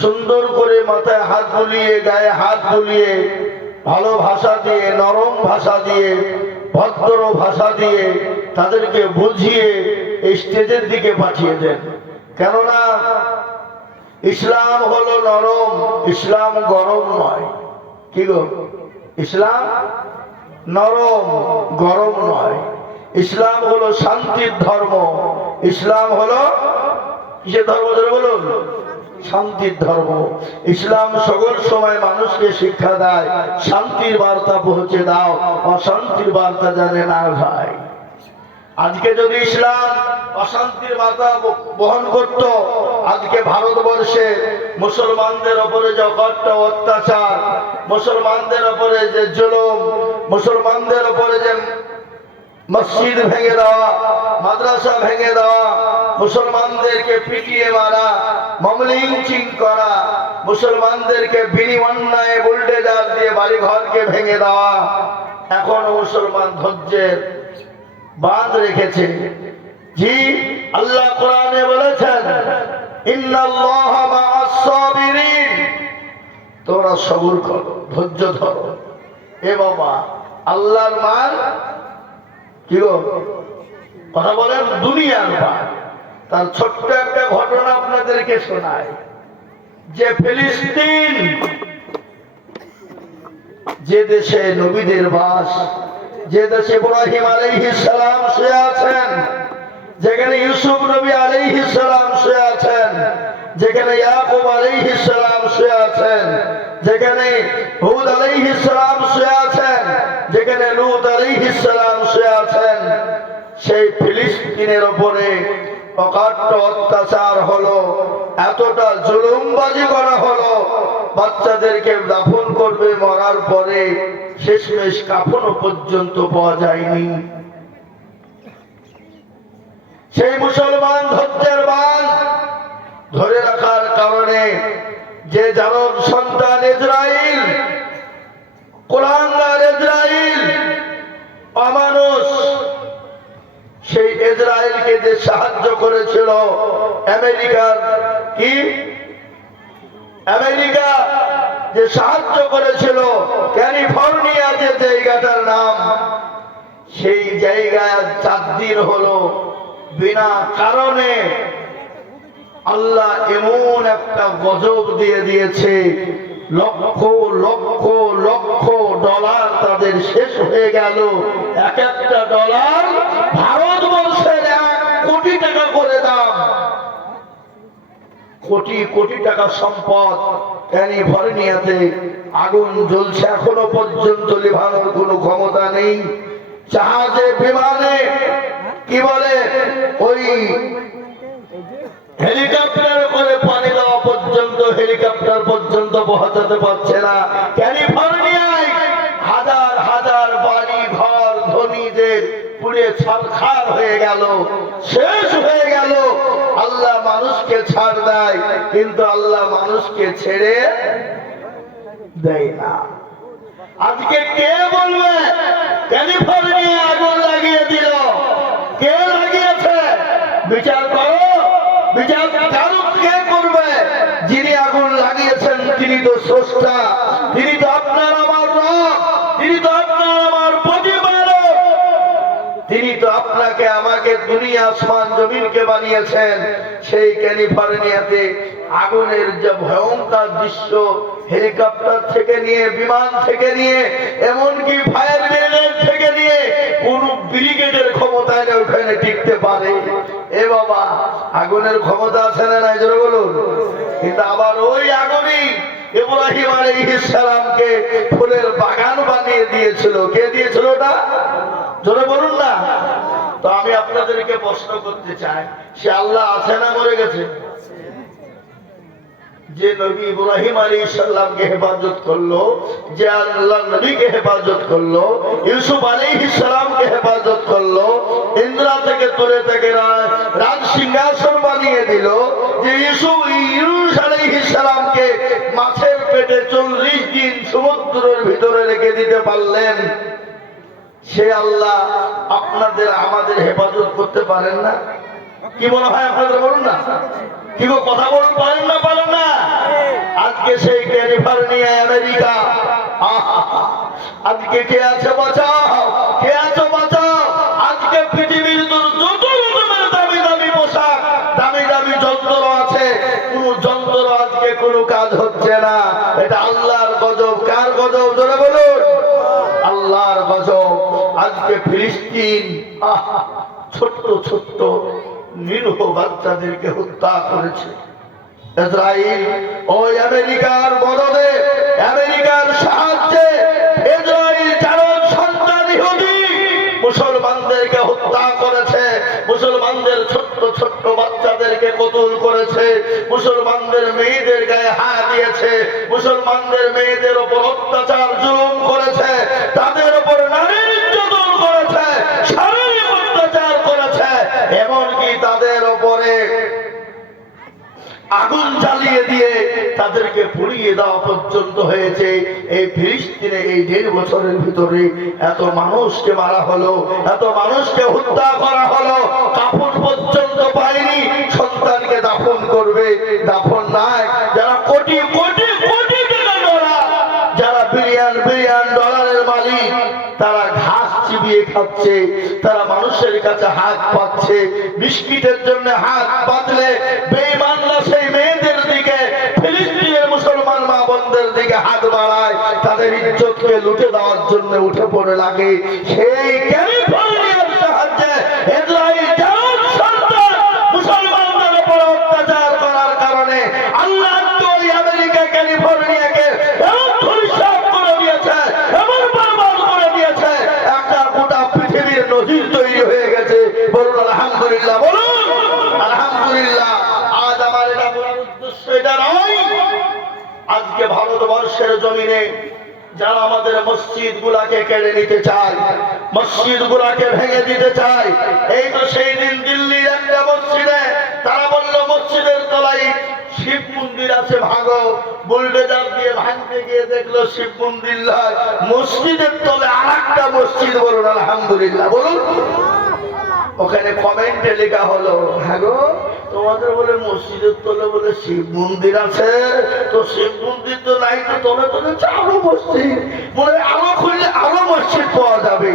সুন্দর করে মাথায় হাত বুলিয়ে, গায়ে হাত বুলিয়ে, ভালো ভাষা দিয়ে, নরম ভাষা দিয়ে, ভদ্র ভাষা দিয়ে তাদেরকে বুঝিয়ে এই স্টেজের দিকে পাঠিয়ে দেন। কেননা ইসলাম হলো নরম, ইসলাম গরম নয়। কি গো? ইসলাম নরম, গরম নয়। ইসলাম হলো শান্তির ধর্ম। ইসলাম হলো কিসের ধর্ম ধরে বলুন? শান্তির ধর্ম। ইসলাম সকল সময় মানুষকে শিক্ষা দেয়। শান্তির বার্তা পৌঁছে দাও। অশান্তির বার্তা জানে না ভাই আজকে যদি ইসলাম অশান্তির বার্তা বহন করত, আজকে ভারতবর্ষে মুসলমানদের ওপরে যে কষ্ট অত্যাচার, মুসলমানদের ওপরে যে জুলুম, মুসলমানদের ওপরে যে মসজিদ ভেঙে দেওয়া, মাদ্রাসা ভেঙে দেওয়া, মুসলমানদেরকে পিটিয়ে মারা মমলিঞ্চিং করা মুসলমানদেরকে বিনি অন্যায় বুলডেজার দিয়ে বাড়ি ঘরকে ভেঙে দেওয়া। এখন মুসলমান ধৈর্যের বাঁধ রেখেছে। জি, আল্লাহ কোরআনে বলেছেন তোমরা সবুর করো, ধৈর্য ধরো। এ বাবা, আল্লাহর মান কি কথা বলেন, দুনিয়ার মান। তার ছোট্ট একটা ঘটনা আপনাদেরকে শোনায় যে ফিলিস্তিন, যে দেশে নবীদের বাস, যে দেশে ইব্রাহিম সালাম শুয়ে আছেন, যেখানে ইউসুফ নবী সালাম শুয়ে আছেন, যেখানে ইয়াকুব সালাম শুয়ে আছেন, যেখানে হুদ সালাম শুয়ে আছেন, যেখানে লূত সালাম শুয়ে আছেন, সেই ফিলিস্তিনের ওপরে অকাট্য অত্যাচার হলো, এতটা জুলুমবাজি করা হলো, বাচ্চাদেরকে দাফন করবে, মরার পরে শেষমেশ কাফনও পর্যন্ত পাওয়া যায়নি। সেই মুসলমান ধৈর্যের বান ধরে রাখার কারণে যে জানব সন্তান ইসরাইল কোরআনদার ইসরাইল, অমানুষ, সেই ইসরায়েলকে যে সাহায্য করেছিল আমেরিকার কি? আমেরিকা যে সাহায্য করেছিল ক্যালিফোর্নিয়া যে জায়গাটার নাম, সেই জায়গায় চার দিন হলো বিনা কারণে আল্লাহ এমন একটা গজব দিয়ে দিয়েছে, লক্ষ লক্ষ লক্ষ ডলার তাদের শেষ হয়ে গেল। এক একটা ডলার কোটি টাকা করে দাম কোটি কোটি টাকা সম্পদ ক্যালিফোর্নিয়াতে আগুন জ্বলছে এখনও পর্যন্ত লিভানোর কোনো ক্ষমতা নেই। জাহাজে, বিমানে, কি বলে? ওই হেলিকপ্টার করে পানি দেওয়া পর্যন্ত, হেলিকপ্টার পর্যন্ত পৌঁছাতে পারছে না। ক্যালিফোর্নিয়ায় হাজার হাজার বাড়ি ঘর ধনীদের পুড়ে ছারখার হয়ে গেল। শেষ হয়ে গেল। আল্লাহ মানুষকে ছাড় দেয়, কিন্তু আল্লাহ মানুষকে ছেড়ে দেয় না। আজকে কে বলবে ক্যালিফোর্নিয়া আগুন লাগিয়ে দিল কে লাগিয়েছে বিচার করো বিচার কারও কে করবে যিনি আগুন লাগিয়েছেন তিনি তো স্রষ্টা তিনি তো আপনার আমার রব তিনি তো আপনার আমার প্রতিপালক তিনি তো আপনাকে দুনিয়া আসমান জমিনকে বানিয়েছেন, সেই ক্যালিফোর্নিয়াতে আগুনের যে ভয়ঙ্কর দৃশ্য, হেলিকপ্টার থেকে নিয়ে, বিমান থেকে নিয়ে, এমনকি ফায়ার ব্রিগেড থেকে নিয়ে, কোন ব্রিগেডের ক্ষমতায় না ওখানে টিকতে পারে। এ বাবা, আগুনের ক্ষমতা আছে না নাই? বলুন। কিন্তু আবার ওই আগুনই ইব্রাহিম আলাইহিস সালামকে ফুলের বাগান বানিয়ে দিয়েছিল। কে দিয়েছিল ওটা? জোরে বলুন না। তো আমি আপনাদেরকে প্রশ্ন করতে চাই, সে আল্লাহ আছে না মরে গেছে? যে নবী ইব্রাহিম আলী সাল্লামকে হেফাজত করল, যে আল্লাহ নবীকে হেফাজত করল, ইউসুফ আলী সালামকে হেফাজত করল, ইন্দ্রা থেকে তুলে থেকে রাজ সিংহাসন বানিয়ে দিল, যে ইউসুফ ইউস আলী সালামকে মাছের পেটে চল্লিশ দিন সমুদ্রের ভিতরে রেখে দিতে পারলেন। সে আল্লাহ আপনাদের, আমাদের হেফাজত করতে পারেন না। কি মনে হয় আপনাদের বলুন না? কি গো, কথা বলুন, পারেন না পারেন না? আজকে সেই ক্যালিফোর্নিয়া আমেরিকা। আজকে কে আছে বাঁচাও, কে আছে বাঁচাও? আজকে পৃথিবীর যত দামি দামি পোশাক, দামি দামি যন্ত্র আছে, কোন যন্ত্র আজকে কোনো কাজ হচ্ছে না। এটা আল্লাহর ফিলিস্তিন। ছোট্ট ছোট্ট, নিরীহ বাচ্চাদেরকে হত্যা করেছে। ইসরায়েল ওই আমেরিকার মদদে আমেরিকার সাহায্যে ইসরায়েল চারণ সন্তান ইহুদি মুসলমানদেরকে হত্যা করেছে, মুসলমানদের ছোট্ট ছোট্ট বাচ্চাদেরকে কতল করেছে, মুসলমানদের মেয়েদের গায়ে হাত দিয়েছে, মুসলমানদের মেয়েদের ওপর অত্যাচার জুলুম করেছে, তাদের ওপর নারী নির্যাতন করেছে শারীরিক অত্যাচার করেছে এমনকি তাদের ওপরে আগুন জ্বালিয়ে দিয়ে তাদেরকে পুড়িয়ে দেওয়া পর্যন্ত হয়েছে। এই ফিলিস্তিনে এই দেড় বছরের ভিতরে এত মানুষকে মারা হলো, এত মানুষকে হত্যা করা হলো কাপড় পর্যন্ত পায়নি সন্তানকে দাফন করবে, দাফন নাই। যারা কোটি কোটি কোটি যারা বিলিয়ন বিলিয়ন ডলারের মালিক, তারা ঘাস চিবিয়ে খাচ্ছে, তারা মানুষের কাছে হাত পাচ্ছে, বিস্কিটের জন্য হাত পাতলে বেইমানরা দিকে হাত বাড়ায়, তাদের ইজ্জতকে লুটে দেওয়ার জন্য উঠে পড়ে লাগে। সেই ক্যালিফোর্নিয়ার সাহায্যে আমেরিকা একটা তৈরি হয়ে গেছে বলুন আলহামদুলিল্লাহ বলুন আলহামদুলিল্লাহ আজ আমার এটা বলার উদ্দেশ্য এটা নয় আজকে ভারতবর্ষের জমিনে যারা আমাদের মসজিদ গুলাকে কেড়ে নিতে চায় মসজিদ গুলাকে ভেঙে দিতে চায়, এই তো সেই দিন দিল্লির একটা মসজিদে তারা বলল, মসজিদের তলায় শিব মন্দির আছে, ভাগো। বুলডেজার দিয়ে ভাঙতে গিয়ে দেখল শিব মন্দির মসজিদের তলে আর একটা মসজিদ বলুন, আলহামদুলিল্লাহ, বলুন। ওখানে কমেন্টে লেখা হলো হ্যাঁ গো, তোমাদের বলে মসজিদের তলে বলে শিব মন্দির আছে, তো শিব মন্দির তো নাই তো তলে তলে আরও মসজিদ। বলে আরও খুললে আরও মসজিদ পাওয়া যাবে।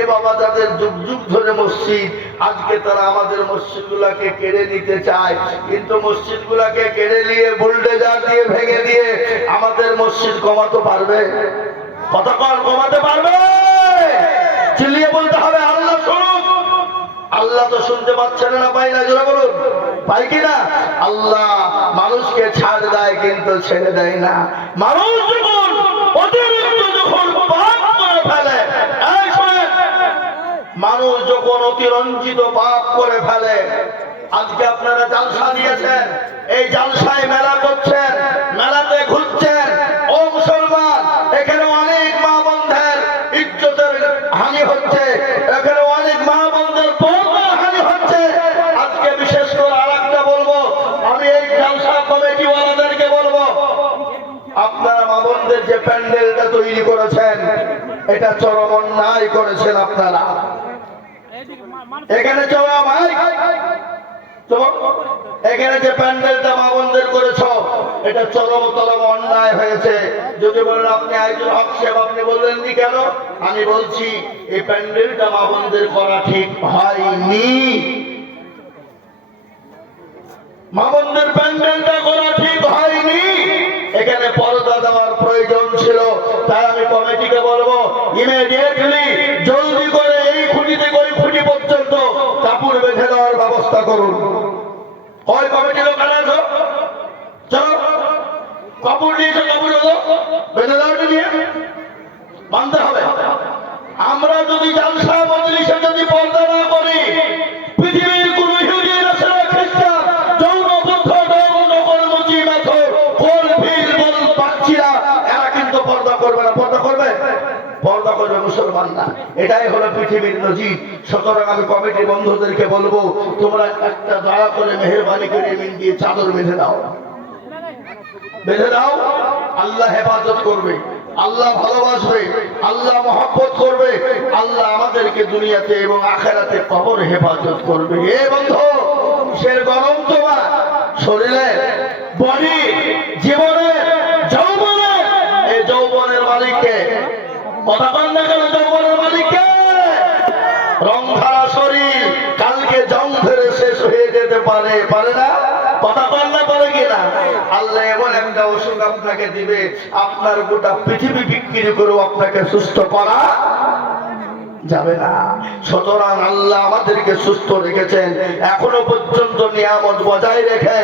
এ বাবা তাদের যুগ যুগ ধরে মসজিদ। আজকে তারা আমাদের মসজিদ গুলাকে কেড়ে নিতে চায়, কিন্তু মসজিদ গুলাকে কেড়ে নিয়ে বুলডেজার দিয়ে ভেঙে দিয়ে আমাদের মসজিদ কমাতে পারবে। কতক্ষণ কমাতে পারবে? চিল্লিয়ে বলতে আল্লাহ তো শুনতে পাচ্ছেন না, পাই না, জোরে বলুন। পাই কিনা আল্লাহ মানুষকে ছাড় দেয় কিন্তু ছেড়ে দেয় না। মানুষ যখন অতিরিক্ত যখন পাপ করে ফেলে মানুষ যখন অতিরঞ্জিত পাপ করে ফেলে, আজকে আপনারা জালসা দিয়েছেন, এই জালসায় মেলা করছেন, মেলাতে ঘুরছেন, ও মুসলমান, এখানে অনেক মা বন্ধের ইজ্জতের হানি হচ্ছে, এখানে অনেক মা বন্ধের পর্দার হানি হচ্ছে আজকে বিশেষ করে আর একটা বলব আমি এই জালসা কমিটিওয়ালাদেরকে বলব আপনারা মা বোনদের যে প্যান্ডেলটা তৈরি করেছেন, এটা চরম অন্যায় করেছেন আপনারা। এখানে তো, এখানে যে প্যান্ডেলটা মা বোনদের করেছ, এটা চরম তরম অন্যায় হয়েছে। যদি বলেন, আপনি একজন হক সাহেব, আপনি বললেন নি কেন? আমি বলছি, এই প্যান্ডেলটা মা বোনদের করা ঠিক হয়নি। মা বোনদের প্যান্ডেলটা করা ঠিক হয়নি। এখানে পর্দা দেওয়ার প্রয়োজন ছিল। তাই আমি কমিটিকে বলব, ইমিডিয়েটলি জলদি করে এই খুঁটি থেকে ওই খুঁটি পর্যন্ত কাপড় বেঁধে দেওয়ার ব্যবস্থা করুন। ওই কমিটি লোক চলো। কাপড় নিয়েছো, কাপড় বেঁধে। দেওয়াটা নিয়ে মানতে হবে। আমরা যদি জালসা মজলিসে যদি পর্দা না করি কিন্তু পর্দা করবে না, পর্দা করবে? পর্দা করবে মুসলমান না এটাই হলো পৃথিবীর নজির। সুতরাং আমি কমিটি বন্ধুদেরকে বলব, তোমরা একটা দয়া করে মেহরবানি করে মিন দিয়ে চাদর বেঁধে দাও। বেঁধে দাও, আল্লাহ হেফাজত করবে, আল্লাহ ভালোবাসবে, আল্লাহ মহব্বত করবে, আল্লাহ আমাদেরকে দুনিয়াতে এবং আখেরাতে কবর হেফাজত করবে। এ বন্ধু সে গরম তোমার, শরীরে, বডি, জীবনে মালিককে। কথা কন না কেন, যৌবনের মালিককে? রং শরীর, কালকে জং ধরে শেষ হয়ে যেতে পারে পারে না? কথা কন না, পারে কিনা আল্লাহ এমন একটা ওষুধ আপনাকে দিবে, আপনার গোটা পৃথিবী বিক্রি করেও আপনাকে সুস্থ করা যাবে না। সুতরাং আল্লাহ আমাদেরকে সুস্থ রেখেছেন। এখনও পর্যন্ত নিয়ামত বজায় রেখে